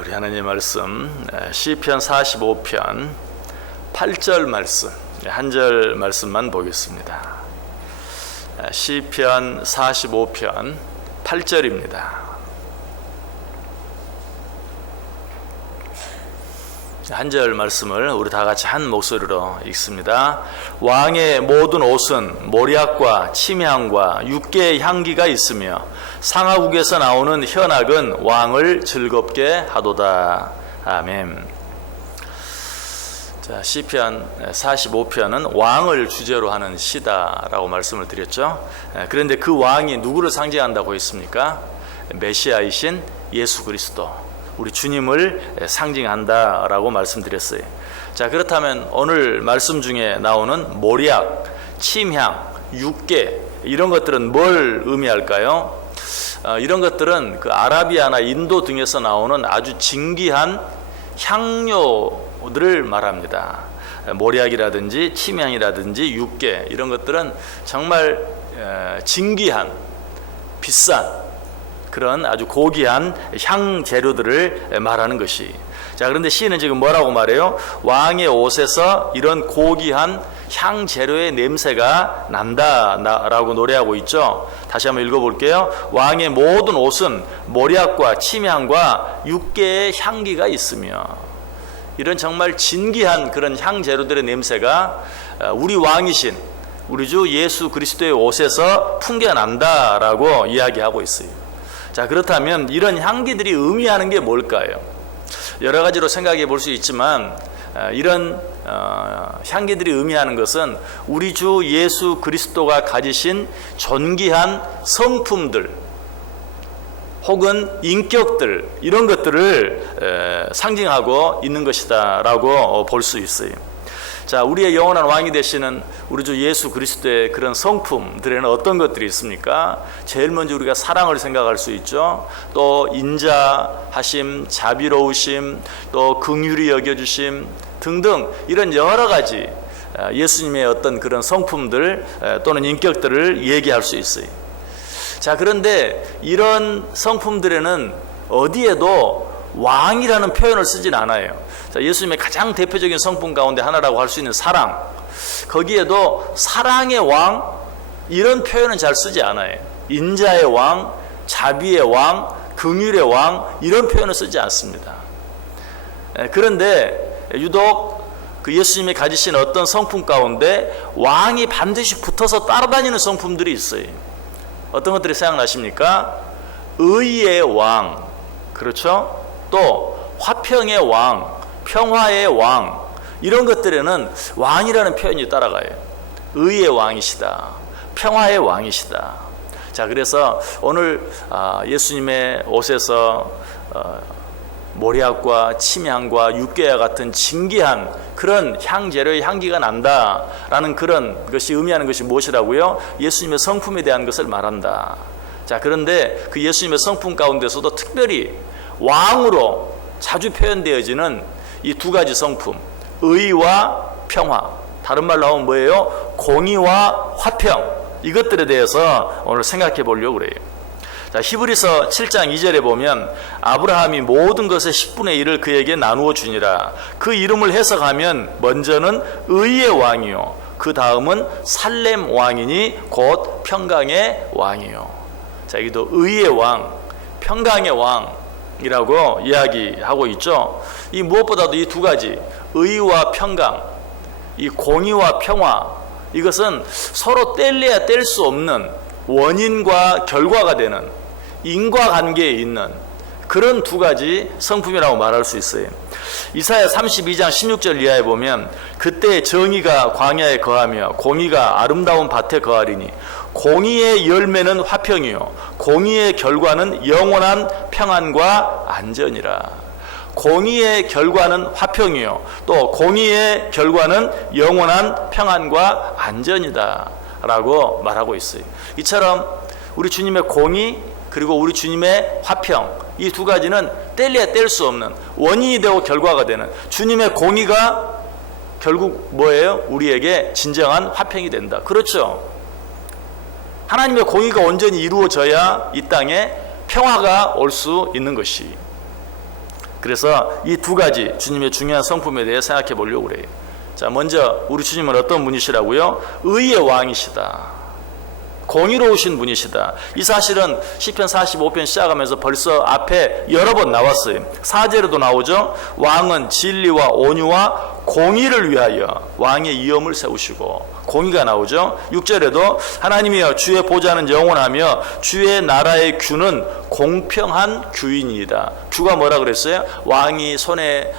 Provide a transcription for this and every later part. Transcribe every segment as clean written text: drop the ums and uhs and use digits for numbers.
우리 하나님의 말씀 시편 45편 8절 말씀, 한 절 말씀만 보겠습니다. 시편 45편 8절입니다. 한 절 말씀을 우리 다 같이 한 목소리로 읽습니다. 왕의 모든 옷은 모략과 침향과 육개의 향기가 있으며 상하국에서 나오는 현악은 왕을 즐겁게 하도다. 아멘. 자, 시편 45편은 왕을 주제로 하는 시다라고 말씀을 드렸죠. 그런데 그 왕이 누구를 상징한다고 했습니까? 메시아이신 예수 그리스도, 우리 주님을 상징한다라고 말씀드렸어요. 자, 그렇다면 오늘 말씀 중에 나오는 모략, 침향, 육개, 이런 것들은 뭘 의미할까요? 이런 것들은 그 아라비아나 인도 등에서 나오는 아주 진귀한 향료들을 말합니다. 모략이라든지 침향이라든지 육개, 이런 것들은 정말 진귀한, 비싼 그런 아주 고귀한 향 재료들을 말하는 것이. 자, 그런데 시인은 지금 뭐라고 말해요? 왕의 옷에서 이런 고귀한 향 재료의 냄새가 난다라고 노래하고 있죠. 다시 한번 읽어볼게요. 왕의 모든 옷은 모략과 침향과 육개의 향기가 있으며, 이런 정말 진귀한 그런 향 재료들의 냄새가 우리 왕이신 우리 주 예수 그리스도의 옷에서 풍겨난다라고 이야기하고 있어요. 자, 그렇다면 이런 향기들이 의미하는 게 뭘까요? 여러 가지로 생각해 볼 수 있지만 이런 향기들이 의미하는 것은 우리 주 예수 그리스도가 가지신 존귀한 성품들 혹은 인격들, 이런 것들을 상징하고 있는 것이다 라고 볼 수 있어요. 자, 우리의 영원한 왕이 되시는 우리 주 예수 그리스도의 그런 성품들에는 어떤 것들이 있습니까? 제일 먼저 우리가 사랑을 생각할 수 있죠. 또 인자하심, 자비로우심, 또 긍휼히 여겨주심 등등, 이런 여러 가지 예수님의 어떤 그런 성품들 또는 인격들을 얘기할 수 있어요. 자, 그런데 이런 성품들에는 어디에도 왕이라는 표현을 쓰진 않아요. 자, 예수님의 가장 대표적인 성품 가운데 하나라고 할 수 있는 사랑, 거기에도 사랑의 왕, 이런 표현은 잘 쓰지 않아요. 인자의 왕, 자비의 왕, 긍휼의 왕, 이런 표현을 쓰지 않습니다. 그런데 유독 그 예수님이 가지신 어떤 성품 가운데 왕이 반드시 붙어서 따라다니는 성품들이 있어요. 어떤 것들이 생각나십니까? 의의 왕, 그렇죠? 또 화평의 왕, 평화의 왕, 이런 것들에는 왕이라는 표현이 따라가요. 의의 왕이시다, 평화의 왕이시다. 자, 그래서 오늘 예수님의 옷에서 모략과 침향과 육개와 같은 진귀한 그런 향재료의 향기가 난다라는 그런 것이 의미하는 것이 무엇이라고요? 예수님의 성품에 대한 것을 말한다. 자, 그런데 그 예수님의 성품 가운데서도 특별히 왕으로 자주 표현되어지는 이 두 가지 성품, 의와 평화, 다른 말로 하면 뭐예요? 공의와 화평, 이것들에 대해서 오늘 생각해 보려고 그래요. 자, 히브리서 7장 2절에 보면 아브라함이 모든 것의 10분의 1을 그에게 나누어 주니라. 그 이름을 해석하면 먼저는 의의 왕이요, 그 다음은 살렘 왕이니 곧 평강의 왕이요. 자, 여기도 의의 왕, 평강의 왕이라고 이야기하고 있죠. 이 무엇보다도 이 두 가지, 의와 평강, 이 공의와 평화, 이것은 서로 뗄래야 뗄 수 없는 원인과 결과가 되는 인과관계에 있는 그런 두 가지 성품이라고 말할 수 있어요. 이사야 32장 16절 이하에 보면 그때 정의가 광야에 거하며 공의가 아름다운 밭에 거하리니 공의의 열매는 화평이요 공의의 결과는 영원한 평안과 안전이라. 공의의 결과는 화평이요 또 공의의 결과는 영원한 평안과 안전이다 라고 말하고 있어요. 이처럼 우리 주님의 공의 그리고 우리 주님의 화평, 이 두 가지는 뗄래야 뗄 수 없는 원인이 되고 결과가 되는, 주님의 공의가 결국 뭐예요? 우리에게 진정한 화평이 된다. 그렇죠? 하나님의 공의가 온전히 이루어져야 이 땅에 평화가 올 수 있는 것이. 그래서 이 두 가지 주님의 중요한 성품에 대해 생각해 보려고 그래요. 자, 먼저 우리 주님은 어떤 분이시라고요? 의의 왕이시다. 공의로우신 분이시다. 이 사실은 시편 45편 시작하면서 벌써 앞에 여러 번 나왔어요. 4절에도 나오죠. 왕은 진리와 온유와 공의를 위하여 왕의 위엄을 세우시고, 공의가 나오죠. 6절에도 하나님이여 주의 보좌는 영원하며 주의 나라의 규는 공평한 규이니이다. 규가 뭐라 그랬어요? 왕이 손에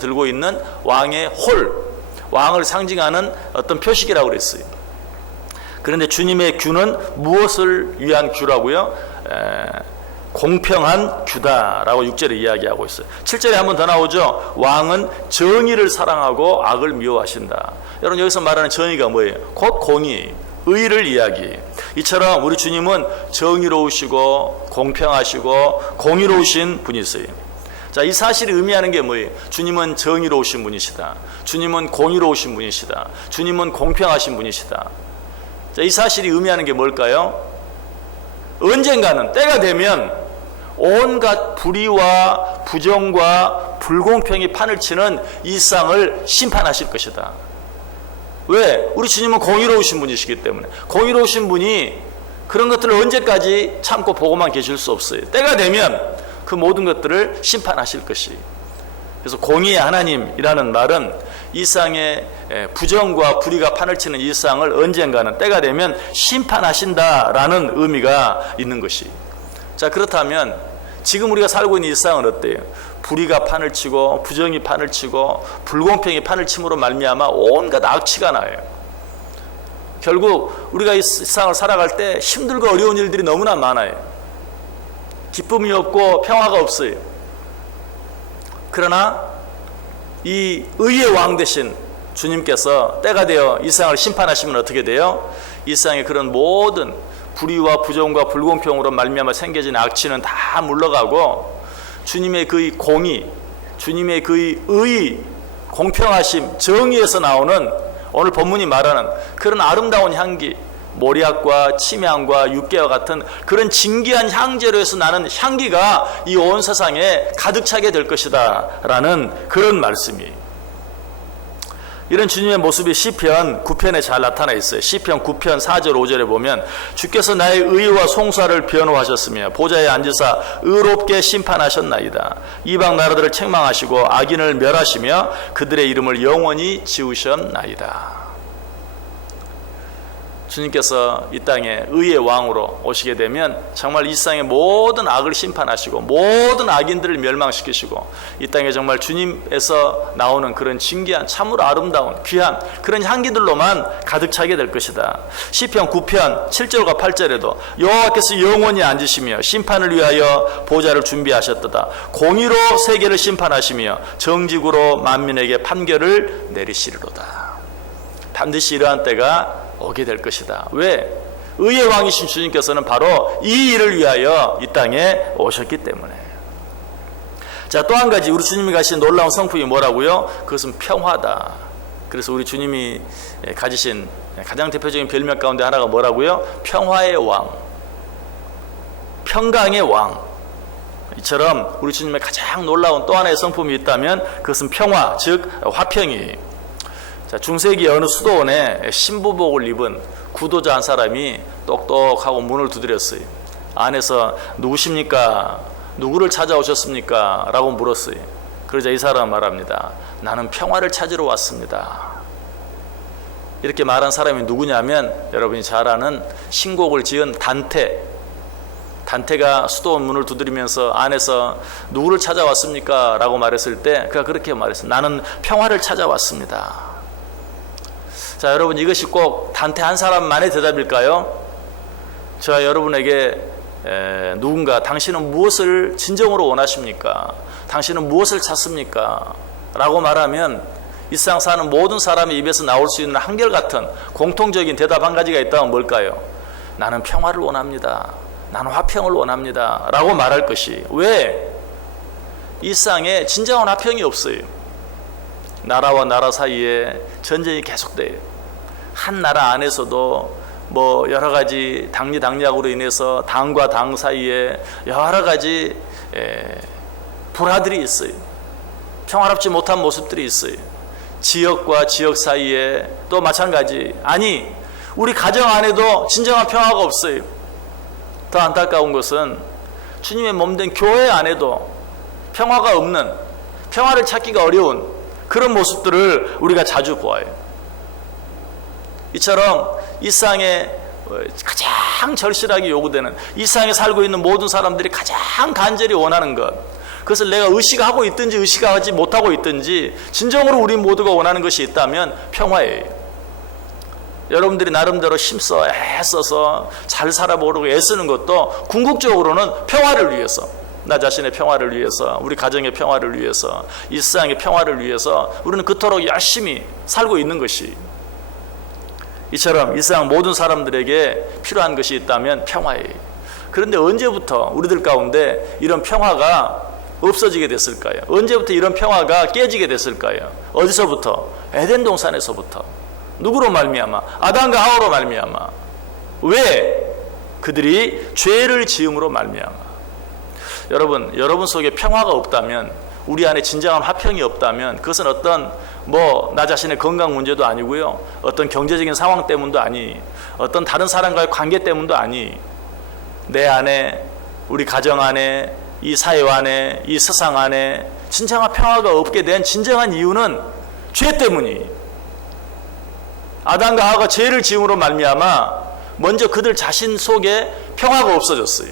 들고 있는 왕의 홀, 왕을 상징하는 어떤 표식이라고 그랬어요. 그런데 주님의 규는 무엇을 위한 규라고요? 공평한 규다라고 6절에 이야기하고 있어요. 7절에 한 번 더 나오죠. 왕은 정의를 사랑하고 악을 미워하신다. 여러분, 여기서 말하는 정의가 뭐예요? 곧 공의, 의를 이야기해요. 이처럼 우리 주님은 정의로우시고 공평하시고 공의로우신 분이세요. 자, 이 사실이 의미하는 게 뭐예요? 주님은 정의로우신 분이시다. 주님은 공의로우신 분이시다. 주님은 공평하신 분이시다. 자, 이 사실이 의미하는 게 뭘까요? 언젠가는 때가 되면 온갖 불의와 부정과 불공평이 판을 치는 이 세상을 심판하실 것이다. 왜? 우리 주님은 공의로우신 분이시기 때문에. 공의로우신 분이 그런 것들을 언제까지 참고 보고만 계실 수 없어요. 때가 되면 그 모든 것들을 심판하실 것이. 그래서 공의의 하나님이라는 말은 이 세상의 부정과 불의가 판을 치는 이 세상을 언젠가는 때가 되면 심판하신다라는 의미가 있는 것이. 자, 그렇다면 지금 우리가 살고 있는 이 세상은 어때요? 불의가 판을 치고 부정이 판을 치고 불공평이 판을 침으로 말미암아 온갖 악취가 나요. 결국 우리가 이 세상을 살아갈 때 힘들고 어려운 일들이 너무나 많아요. 기쁨이 없고 평화가 없어요. 그러나 이 의의 왕 되신 주님께서 때가 되어 이 세상을 심판하시면 어떻게 돼요? 이 세상의 그런 모든 불의와 부정과 불공평으로 말미암아 생겨진 악취는 다 물러가고 주님의 그 공의, 주님의 그 의, 공평하심, 정의에서 나오는 오늘 본문이 말하는 그런 아름다운 향기, 모략과 침향과 육개와 같은 그런 진귀한 향재로에서 나는 향기가 이 온 세상에 가득 차게 될 것이다 라는 그런 말씀이에요. 이런 주님의 모습이 시편 9편에 잘 나타나 있어요. 시편 9편 4절 5절에 보면 주께서 나의 의와 송사를 변호하셨으며 보좌에 앉으사 의롭게 심판하셨나이다. 이방 나라들을 책망하시고 악인을 멸하시며 그들의 이름을 영원히 지우셨나이다. 주님께서 이 땅에 의의 왕으로 오시게 되면 정말 이 세상의 모든 악을 심판하시고 모든 악인들을 멸망시키시고 이 땅에 정말 주님에서 나오는 그런 진귀한 참으로 아름다운 귀한 그런 향기들로만 가득 차게 될 것이다. 시편 9편 7절과 8절에도 여호와께서 영원히 앉으시며 심판을 위하여 보좌를 준비하셨도다. 공의로 세계를 심판하시며 정직으로 만민에게 판결을 내리시리로다. 반드시 이러한 때가 오게 될 것이다. 왜? 의의 왕이신 주님께서는 바로 이 일을 위하여 이 땅에 오셨기 때문에. 자, 또 한 가지 우리 주님이 가신 놀라운 성품이 뭐라고요? 그것은 평화다. 그래서 우리 주님이 가지신 가장 대표적인 별명 가운데 하나가 뭐라고요? 평화의 왕, 평강의 왕. 이처럼 우리 주님의 가장 놀라운 또 하나의 성품이 있다면 그것은 평화, 즉 화평이에요. 자, 중세기 어느 수도원에 신부복을 입은 구도자 한 사람이 똑똑하고 문을 두드렸어요. 안에서 누구십니까? 누구를 찾아오셨습니까? 라고 물었어요. 그러자 이 사람은 말합니다. 나는 평화를 찾으러 왔습니다. 이렇게 말한 사람이 누구냐면 여러분이 잘 아는 신곡을 지은 단테가 수도원 문을 두드리면서 안에서 누구를 찾아왔습니까? 라고 말했을 때 그가 그렇게 말했어요. 나는 평화를 찾아왔습니다. 자, 여러분, 이것이 꼭 단테 한 사람만의 대답일까요? 저와 여러분에게 누군가 당신은 무엇을 진정으로 원하십니까? 당신은 무엇을 찾습니까? 라고 말하면 이 세상 사는 모든 사람의 입에서 나올 수 있는 한결같은 공통적인 대답 한 가지가 있다면 뭘까요? 나는 평화를 원합니다. 나는 화평을 원합니다. 라고 말할 것이. 왜? 이 세상에 진정한 화평이 없어요. 나라와 나라 사이에 전쟁이 계속돼요. 한 나라 안에서도 뭐 여러 가지 당리당략으로 인해서 당과 당 사이에 여러 가지 불화들이 있어요. 평화롭지 못한 모습들이 있어요. 지역과 지역 사이에 또 마찬가지. 아니, 우리 가정 안에도 진정한 평화가 없어요. 더 안타까운 것은 주님의 몸된 교회 안에도 평화가 없는, 평화를 찾기가 어려운 그런 모습들을 우리가 자주 보아요. 이처럼 이 세상에 가장 절실하게 요구되는, 이 세상에 살고 있는 모든 사람들이 가장 간절히 원하는 것, 그것을 내가 의식하고 있든지 의식하지 못하고 있든지 진정으로 우리 모두가 원하는 것이 있다면 평화예요. 여러분들이 나름대로 힘써 애써서 잘 살아보려고 애쓰는 것도 궁극적으로는 평화를 위해서, 나 자신의 평화를 위해서, 우리 가정의 평화를 위해서, 이 세상의 평화를 위해서 우리는 그토록 열심히 살고 있는 것이, 이처럼 이 세상 모든 사람들에게 필요한 것이 있다면 평화예요. 그런데 언제부터 우리들 가운데 이런 평화가 없어지게 됐을까요? 언제부터 이런 평화가 깨지게 됐을까요? 어디서부터? 에덴 동산에서부터. 누구로 말미암아? 아담과 하와로 말미암아. 왜? 그들이 죄를 지음으로 말미암아. 여러분 속에 평화가 없다면, 우리 안에 진정한 화평이 없다면, 그것은 어떤 나 자신의 건강 문제도 아니고요, 어떤 경제적인 상황 때문도 아니, 어떤 다른 사람과의 관계 때문도 아니, 내 안에, 우리 가정 안에, 이 사회 안에, 이 세상 안에 진정한 평화가 없게 된 진정한 이유는 죄 때문이. 아담과 하와가 죄를 지음으로 말미암아 먼저 그들 자신 속에 평화가 없어졌어요.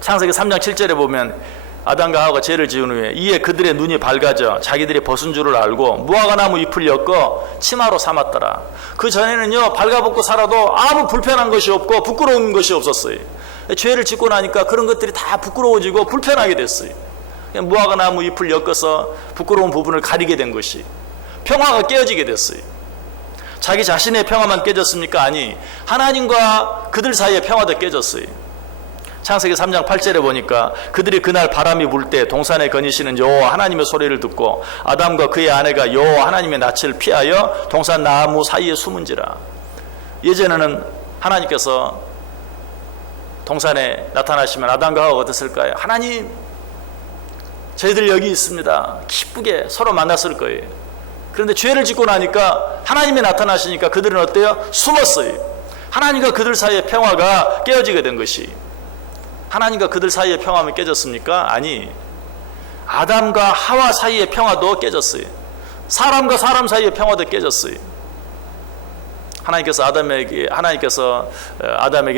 창세기 3장 7절에 보면 아담과 하와가 죄를 지은 후에 이에 그들의 눈이 밝아져 자기들이 벗은 줄을 알고 무화과나무 잎을 엮어 치마로 삼았더라. 그 전에는요, 발가벗고 살아도 아무 불편한 것이 없고 부끄러운 것이 없었어요. 죄를 짓고 나니까 그런 것들이 다 부끄러워지고 불편하게 됐어요. 무화과나무 잎을 엮어서 부끄러운 부분을 가리게 된 것이, 평화가 깨어지게 됐어요. 자기 자신의 평화만 깨졌습니까? 아니, 하나님과 그들 사이의 평화도 깨졌어요. 창세기 3장 8절에 보니까 그들이 그날 바람이 불 때 동산에 거니시는 여호와 하나님의 소리를 듣고 아담과 그의 아내가 여호와 하나님의 낯을 피하여 동산 나무 사이에 숨은지라. 예전에는 하나님께서 동산에 나타나시면 아담과 하와가 어땠을까요? 하나님, 저희들 여기 있습니다. 기쁘게 서로 만났을 거예요. 그런데 죄를 짓고 나니까 하나님이 나타나시니까 그들은 어때요? 숨었어요. 하나님과 그들 사이의 평화가 깨어지게 된 것이. 하나님과 그들 사이의 평화만 깨졌습니까? 아니, 아담과 하와 사이의 평화도 깨졌어요. 사람과 사람 사이의 평화도 깨졌어요. 하나님께서 아담에게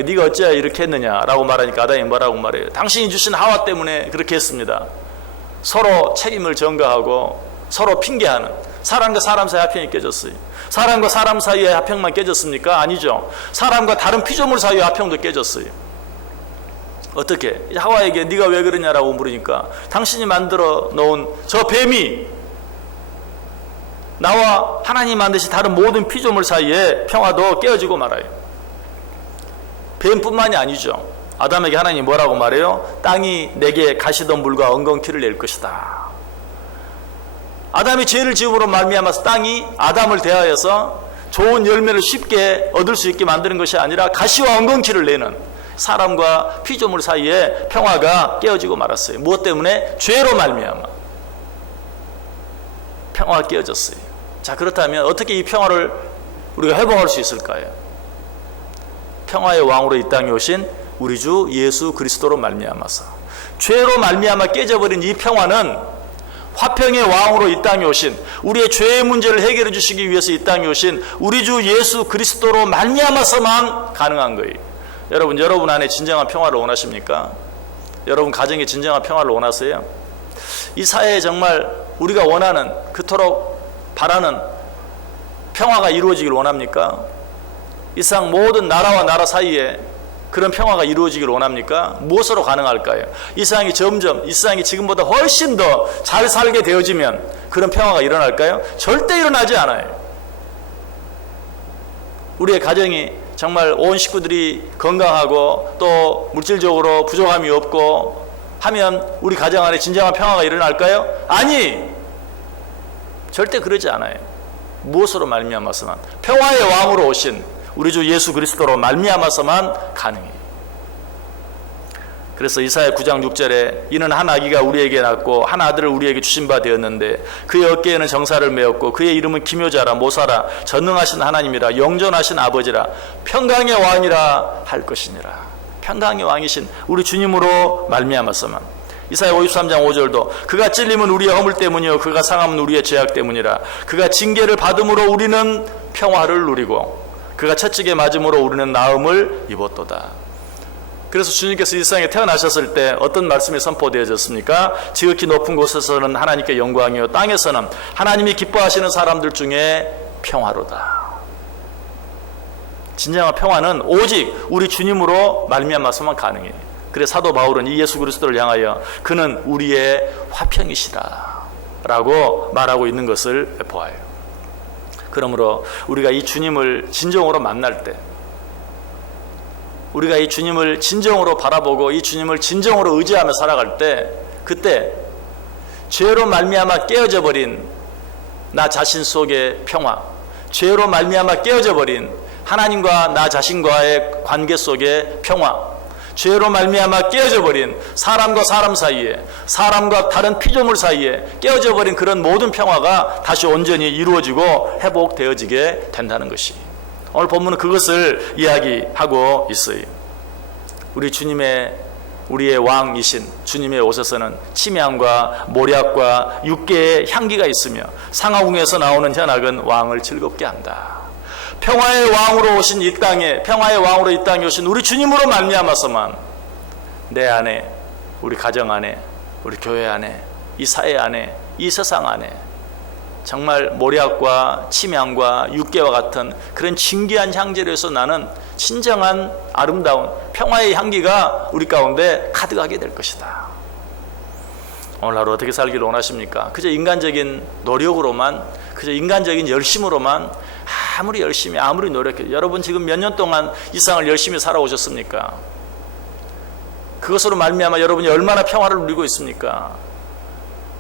네가 어찌하여 이렇게 했느냐라고 말하니까 아담이 뭐라고 말해요? 당신이 주신 하와 때문에 그렇게 했습니다. 서로 책임을 전가하고 서로 핑계하는, 사람과 사람 사이의 화평이 깨졌어요. 사람과 사람 사이의 화평만 깨졌습니까? 아니죠. 사람과 다른 피조물 사이의 화평도 깨졌어요. 어떻게? 하와에게 네가 왜 그러냐라고 물으니까 당신이 만들어 놓은 저 뱀이 나와 하나님 만드신 다른 모든 피조물 사이의 평화도 깨어지고 말아요. 뱀뿐만이 아니죠. 아담에게 하나님이 뭐라고 말해요? 땅이 내게 가시덤불과 엉겅퀴를 낼 것이다. 아담이 죄를 지음으로 말미암아서 땅이 아담을 대하여서 좋은 열매를 쉽게 얻을 수 있게 만드는 것이 아니라 가시와 엉겅퀴를 내는, 사람과 피조물 사이에 평화가 깨어지고 말았어요. 무엇 때문에? 죄로 말미암아 평화가 깨어졌어요. 자, 그렇다면 어떻게 이 평화를 우리가 회복할 수 있을까요? 평화의 왕으로 이 땅에 오신 우리 주 예수 그리스도로 말미암아서, 죄로 말미암아 깨져버린 이 평화는 화평의 왕으로 이 땅에 오신, 우리의 죄의 문제를 해결해 주시기 위해서 이 땅에 오신 우리 주 예수 그리스도로 말미암아서만 가능한 거예요. 여러분 안에 진정한 평화를 원하십니까? 여러분 가정에 진정한 평화를 원하세요? 이 사회에 정말 우리가 원하는, 그토록 바라는 평화가 이루어지길 원합니까? 이 세상 모든 나라와 나라 사이에 그런 평화가 이루어지길 원합니까? 무엇으로 가능할까요? 이 세상이 지금보다 훨씬 더 잘 살게 되어지면 그런 평화가 일어날까요? 절대 일어나지 않아요. 우리의 가정이 정말 온 식구들이 건강하고 또 물질적으로 부족함이 없고 하면 우리 가정 안에 진정한 평화가 일어날까요? 아니, 절대 그러지 않아요. 무엇으로 말미암아서만? 평화의 왕으로 오신 우리 주 예수 그리스도로 말미암아서만 가능해요. 그래서 이사야 9장 6절에 이는 한 아기가 우리에게 낳고 한 아들을 우리에게 주신 바 되었는데 그의 어깨에는 정사를 메었고 그의 이름은 기묘자라 모사라 전능하신 하나님이라 영존하신 아버지라 평강의 왕이라 할 것이니라. 평강의 왕이신 우리 주님으로 말미암았으면 이사야 53장 5절도 그가 찔림은 우리의 허물 때문이요 그가 상함은 우리의 죄악 때문이라. 그가 징계를 받음으로 우리는 평화를 누리고 그가 채찍에 맞음으로 우리는 나음을 입었도다. 그래서 주님께서 이 세상에 태어나셨을 때 어떤 말씀이 선포되어졌습니까? 지극히 높은 곳에서는 하나님께 영광이요 땅에서는 하나님이 기뻐하시는 사람들 중에 평화로다. 진정한 평화는 오직 우리 주님으로 말미암아서만 가능해요. 그래서 사도 바울은 이 예수 그리스도를 향하여 그는 우리의 화평이시다 라고 말하고 있는 것을 보아요. 그러므로 우리가 이 주님을 진정으로 만날 때, 우리가 이 주님을 진정으로 바라보고 이 주님을 진정으로 의지하며 살아갈 때, 그때 죄로 말미암아 깨어져 버린 나 자신 속의 평화, 죄로 말미암아 깨어져 버린 하나님과 나 자신과의 관계 속의 평화, 죄로 말미암아 깨어져 버린 사람과 사람 사이에, 사람과 다른 피조물 사이에 깨어져 버린 그런 모든 평화가 다시 온전히 이루어지고 회복되어지게 된다는 것이, 오늘 본문은 그것을 이야기하고 있어요. 우리 주님의, 우리의 왕이신 주님의 옷에서는 침향과 모략과 육개의 향기가 있으며 상하궁에서 나오는 현악은 왕을 즐겁게 한다. 평화의 왕으로 오신 이 땅에, 평화의 왕으로 이 땅에 오신 우리 주님으로 말미암아서만 내 안에, 우리 가정 안에, 우리 교회 안에, 이 사회 안에, 이 세상 안에 정말 모략과 침향과 육개와 같은 그런 진귀한 향재로서 나는 진정한 아름다운 평화의 향기가 우리 가운데 가득하게 될 것이다. 오늘 하루 어떻게 살기를 원하십니까? 그저 인간적인 노력으로만, 그저 인간적인 열심으로만 아무리 열심히 아무리 노력해, 여러분 지금 몇 년 동안 이 세상을 열심히 살아오셨습니까? 그것으로 말미암아 여러분이 얼마나 평화를 누리고 있습니까?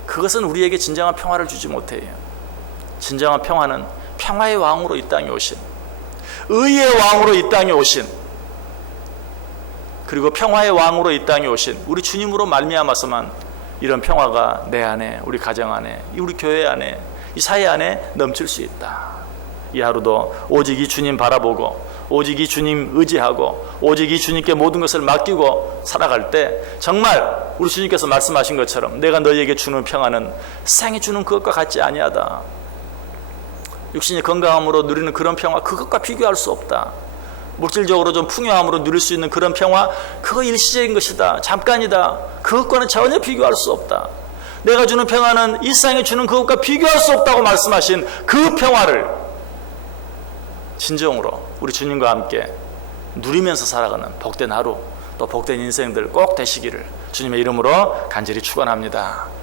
그것은 우리에게 진정한 평화를 주지 못해요. 진정한 평화는 평화의 왕으로 이 땅에 오신, 의의 왕으로 이 땅에 오신, 그리고 평화의 왕으로 이 땅에 오신 우리 주님으로 말미암아서만 이런 평화가 내 안에, 우리 가정 안에, 우리 교회 안에, 이 사회 안에 넘칠 수 있다. 이 하루도 오직 이 주님 바라보고, 오직 이 주님 의지하고, 오직 이 주님께 모든 것을 맡기고 살아갈 때 정말 우리 주님께서 말씀하신 것처럼 내가 너희에게 주는 평화는 세상이 주는 그것과 같지 아니하다. 육신의 건강함으로 누리는 그런 평화, 그것과 비교할 수 없다. 물질적으로 좀 풍요함으로 누릴 수 있는 그런 평화, 그거 일시적인 것이다, 잠깐이다. 그것과는 전혀 비교할 수 없다. 내가 주는 평화는 이 세상에 주는 그것과 비교할 수 없다고 말씀하신 그 평화를 진정으로 우리 주님과 함께 누리면서 살아가는 복된 하루, 또 복된 인생들 꼭 되시기를 주님의 이름으로 간절히 축원합니다.